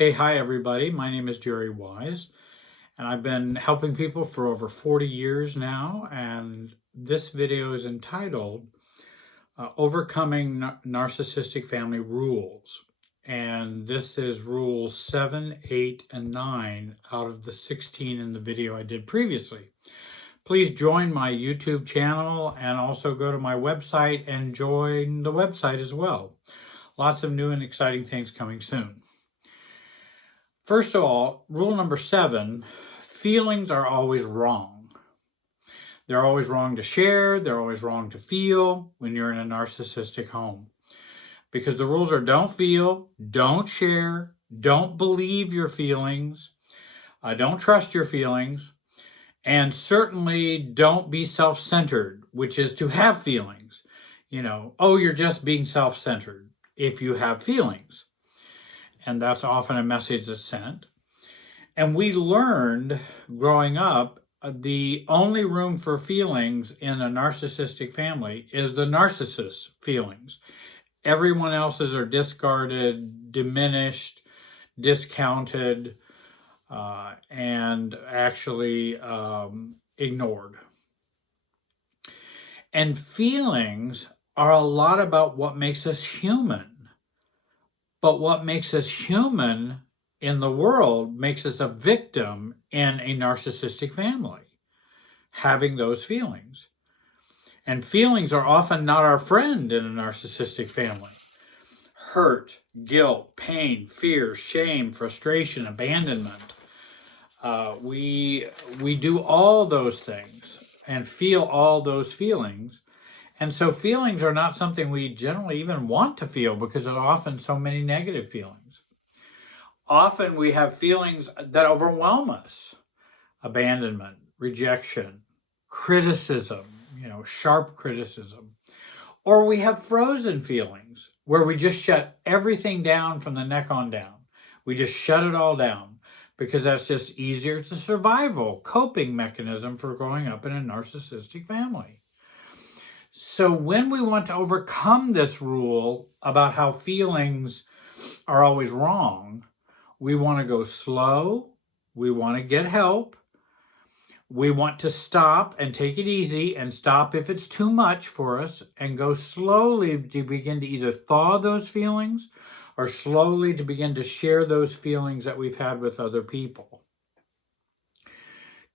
Hey, hi everybody. My name is Jerry Wise, and I've been helping people for over 40 years now. And this video is entitled Overcoming Narcissistic Family Rules. And this is rules 7, 8, and 9 out of the 16 in the video I did previously. Please join my YouTube channel and also go to my website and join the website as well. Lots of new and exciting things coming soon. First of all, rule number 7, feelings are always wrong. They're always wrong to share. They're always wrong to feel when you're in a narcissistic home. Because the rules are don't feel, don't share, don't believe your feelings, don't trust your feelings, and certainly don't be self-centered, which is to have feelings. Oh, you're just being self-centered if you have feelings. And that's often a message that's sent. And we learned growing up, the only room for feelings in a narcissistic family is the narcissist's feelings. Everyone else's are discarded, diminished, discounted, and actually ignored. And feelings are a lot about what makes us human. But what makes us human in the world makes us a victim in a narcissistic family, having those feelings. And feelings are often not our friend in a narcissistic family. Hurt, guilt, pain, fear, shame, frustration, abandonment. We do all those things and feel all those feelings. And so feelings are not something we generally even want to feel because there are often so many negative feelings. Often we have feelings that overwhelm us. Abandonment, rejection, criticism, sharp criticism. Or we have frozen feelings where we just shut everything down from the neck on down. We just shut it all down because that's just easier. It's a survival coping mechanism for growing up in a narcissistic family. So when we want to overcome this rule about how feelings are always wrong, we want to go slow, we want to get help, we want to stop and take it easy and stop if it's too much for us and go slowly to begin to either thaw those feelings or slowly to begin to share those feelings that we've had with other people.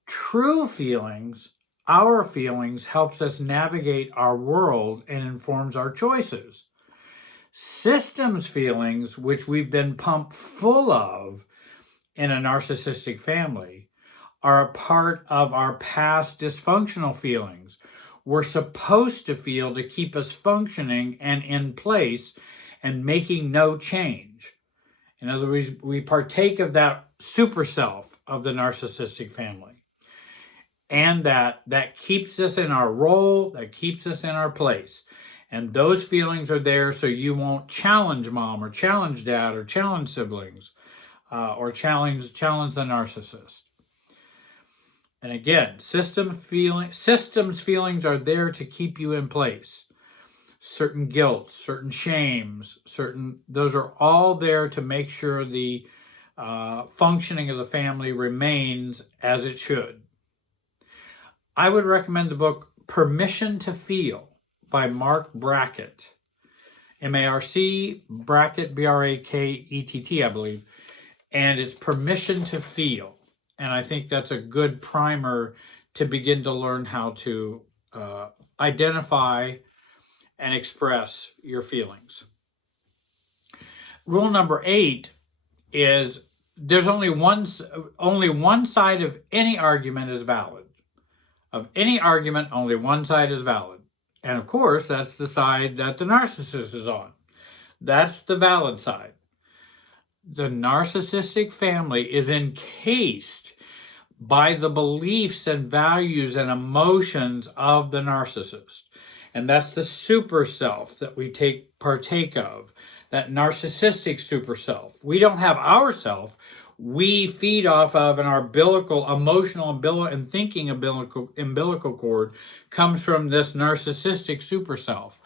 True feelings, our feelings, helps us navigate our world and informs our choices. Systems feelings, which we've been pumped full of in a narcissistic family, are a part of our past dysfunctional feelings. We're supposed to feel to keep us functioning and in place and making no change. In other words, we partake of that super self of the narcissistic family. And that keeps us in our role, that keeps us in our place. And those feelings are there so you won't challenge mom or challenge dad or challenge siblings or challenge the narcissist. And again, systems feelings are there to keep you in place. Certain guilt, certain shames, those are all there to make sure the functioning of the family remains as it should. I would recommend the book Permission to Feel by Mark Brackett, M-A-R-C, Brackett, B-R-A-K-E-T-T, I believe. And it's Permission to Feel. And I think that's a good primer to begin to learn how to identify and express your feelings. Rule number 8 is there's only one side of any argument is valid. Of any argument, only one side is valid. And of course, that's the side that the narcissist is on. That's the valid side. The narcissistic family is encased by the beliefs and values and emotions of the narcissist. And that's the super self that we partake of, that narcissistic super self. We don't have our self. We feed off of, and our emotional and thinking umbilical cord comes from this narcissistic super self,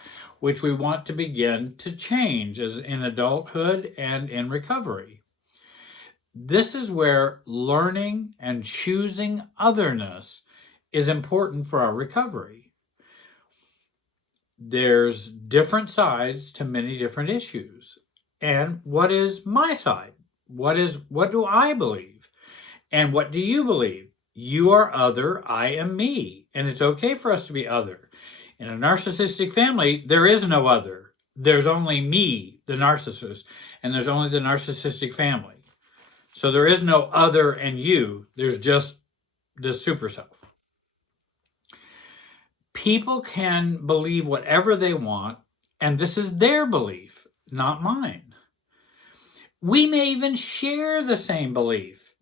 which we want to begin to change as in adulthood and in recovery. This is where learning and choosing otherness is important for our recovery. There's different sides to many different issues. And what is my side? What do I believe? And what do you believe? You are other, I am me. And it's okay for us to be other. In a narcissistic family, there is no other. There's only me, the narcissist, and there's only the narcissistic family. So there is no other and you. There's just the super self. People can believe whatever they want, and this is their belief, not mine. We may even share the same belief,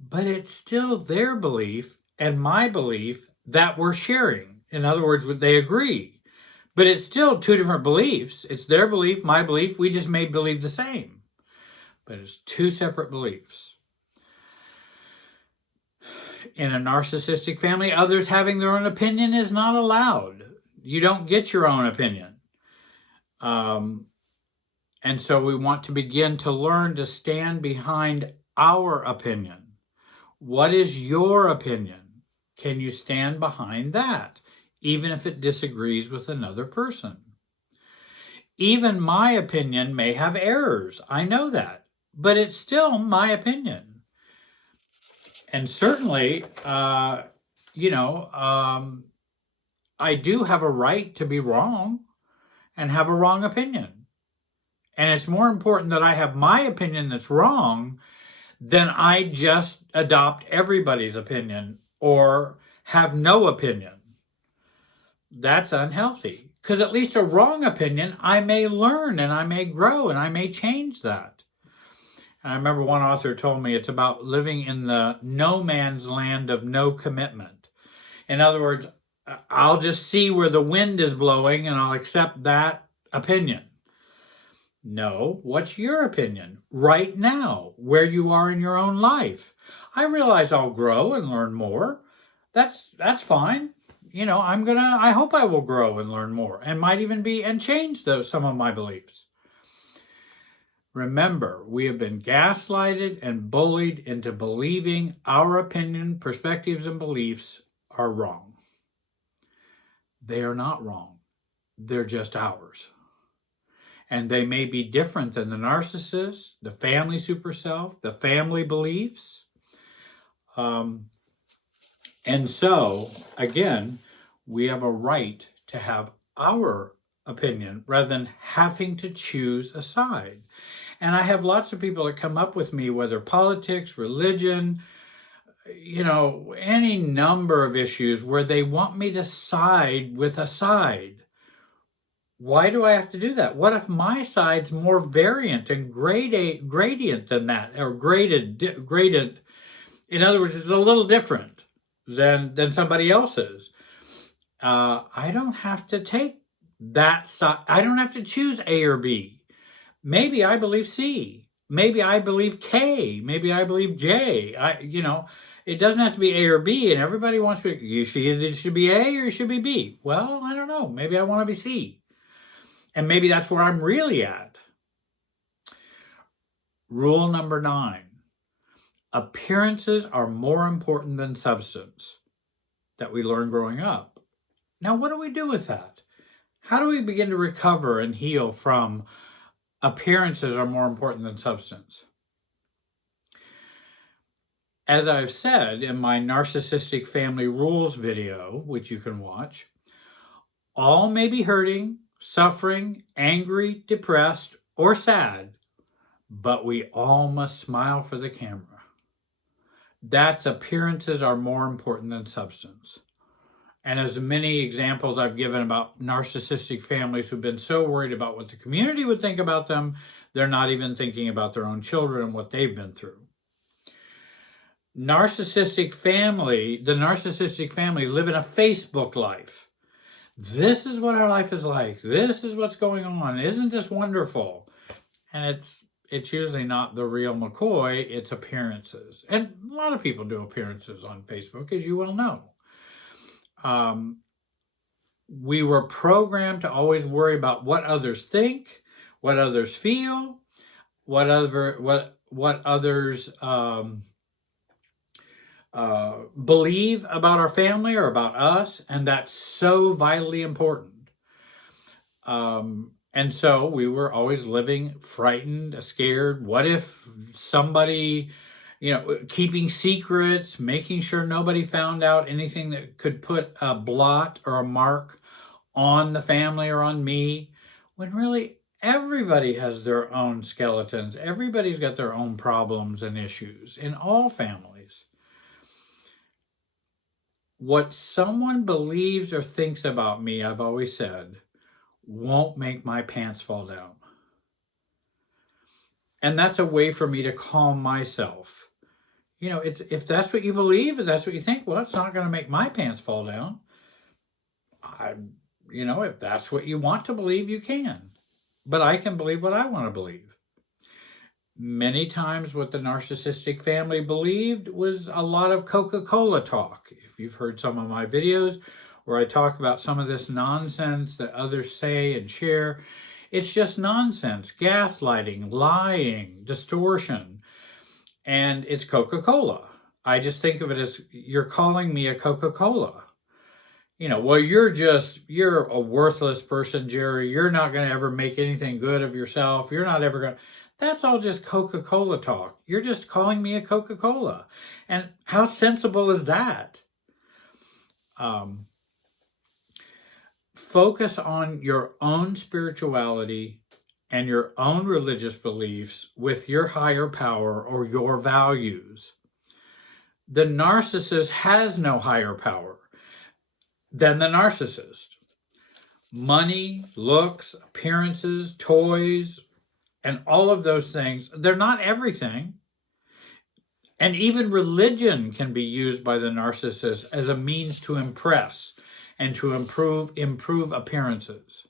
but it's still their belief and my belief that we're sharing. In other words, they agree. But it's still two different beliefs. It's their belief, my belief. We just may believe the same. But it's two separate beliefs. In a narcissistic family, others having their own opinion is not allowed. You don't get your own opinion. And so we want to begin to learn to stand behind our opinion. What is your opinion? Can you stand behind that, even if it disagrees with another person? Even my opinion may have errors. I know that, but it's still my opinion. And certainly, I do have a right to be wrong and have a wrong opinion. And it's more important that I have my opinion that's wrong than I just adopt everybody's opinion or have no opinion. That's unhealthy. Because at least a wrong opinion, I may learn and I may grow and I may change that. And I remember one author told me it's about living in the no man's land of no commitment. In other words, I'll just see where the wind is blowing and I'll accept that opinion. No, what's your opinion right now, where you are in your own life? I realize I'll grow and learn more. That's fine. I hope I will grow and learn more and might even and change some of my beliefs. Remember, we have been gaslighted and bullied into believing our opinion, perspectives, and beliefs are wrong. They are not wrong. They're just ours. And they may be different than the narcissist, the family super self, the family beliefs. And so, again, we have a right to have our opinion rather than having to choose a side. And I have lots of people that come up with me, whether politics, religion, any number of issues where they want me to side with a side. Why do I have to do that? What if my side's more variant and gradient than that, or graded? In other words, it's a little different than somebody else's. I don't have to take that side. I don't have to choose A or B. Maybe I believe C. Maybe I believe K. Maybe I believe J. It doesn't have to be A or B, and everybody wants to. It should be A or it should be B. Well, I don't know. Maybe I want to be C. And maybe that's where I'm really at. Rule number 9. Appearances are more important than substance, that we learn growing up. Now, what do we do with that? How do we begin to recover and heal from appearances are more important than substance? As I've said in my Narcissistic Family Rules video, which you can watch, all may be hurting, suffering, angry, depressed, or sad, but we all must smile for the camera. That's appearances are more important than substance. And as many examples I've given about narcissistic families who've been so worried about what the community would think about them, they're not even thinking about their own children and what they've been through. The narcissistic family live in a Facebook life. This is what our life is like. This is what's going on. Isn't this wonderful? And it's usually not the real McCoy. It's appearances. And a lot of people do appearances on Facebook, as you well know. We were programmed to always worry about what others think, what others feel, what what others believe about our family or about us, and that's so vitally important. And so we were always living frightened, scared. What if somebody, keeping secrets, making sure nobody found out anything that could put a blot or a mark on the family or on me, when really everybody has their own skeletons. Everybody's got their own problems and issues in all families. What someone believes or thinks about me, I've always said, won't make my pants fall down. And that's a way for me to calm myself. It's if that's what you believe, if that's what you think, well, it's not going to make my pants fall down. If that's what you want to believe, you can. But I can believe what I want to believe. Many times what the narcissistic family believed was a lot of Coca-Cola talk. If you've heard some of my videos where I talk about some of this nonsense that others say and share, it's just nonsense, gaslighting, lying, distortion, and it's Coca-Cola. I just think of it as, you're calling me a Coca-Cola. Well, you're a worthless person, Jerry. You're not going to ever make anything good of yourself. You're not ever going to. That's all just Coca-Cola talk. You're just calling me a Coca-Cola. And how sensible is that? Focus on your own spirituality and your own religious beliefs with your higher power or your values. The narcissist has no higher power than the narcissist. Money, looks, appearances, toys, and all of those things, they're not everything. And even religion can be used by the narcissist as a means to impress and to improve appearances.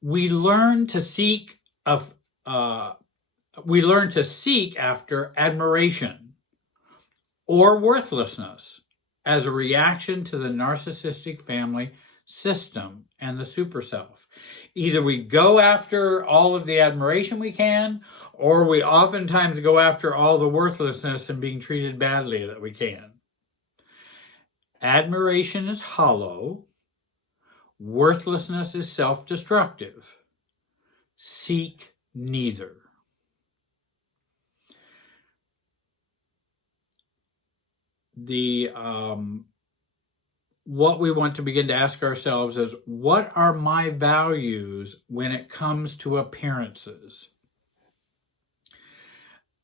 We learn to seek after admiration or worthlessness as a reaction to the narcissistic family system and the superself. Either we go after all of the admiration we can, or we oftentimes go after all the worthlessness and being treated badly that we can. Admiration is hollow. Worthlessness is self-destructive. Seek neither. What we want to begin to ask ourselves is, what are my values when it comes to appearances?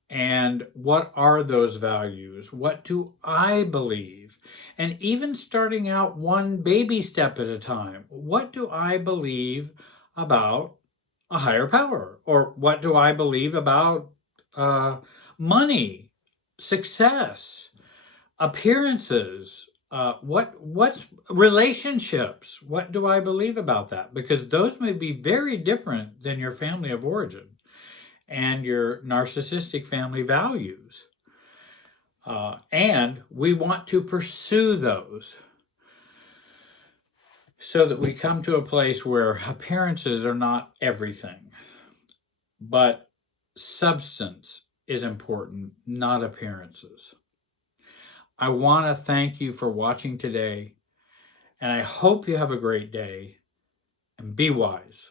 And what are those values? What do I believe? And even starting out one baby step at a time, what do I believe about a higher power? Or what do I believe about money, success, appearances? What's relationships? What do I believe about that? Because those may be very different than your family of origin and your narcissistic family values. And we want to pursue those so that we come to a place where appearances are not everything, but substance is important, not appearances. I want to thank you for watching today, and I hope you have a great day, and be wise.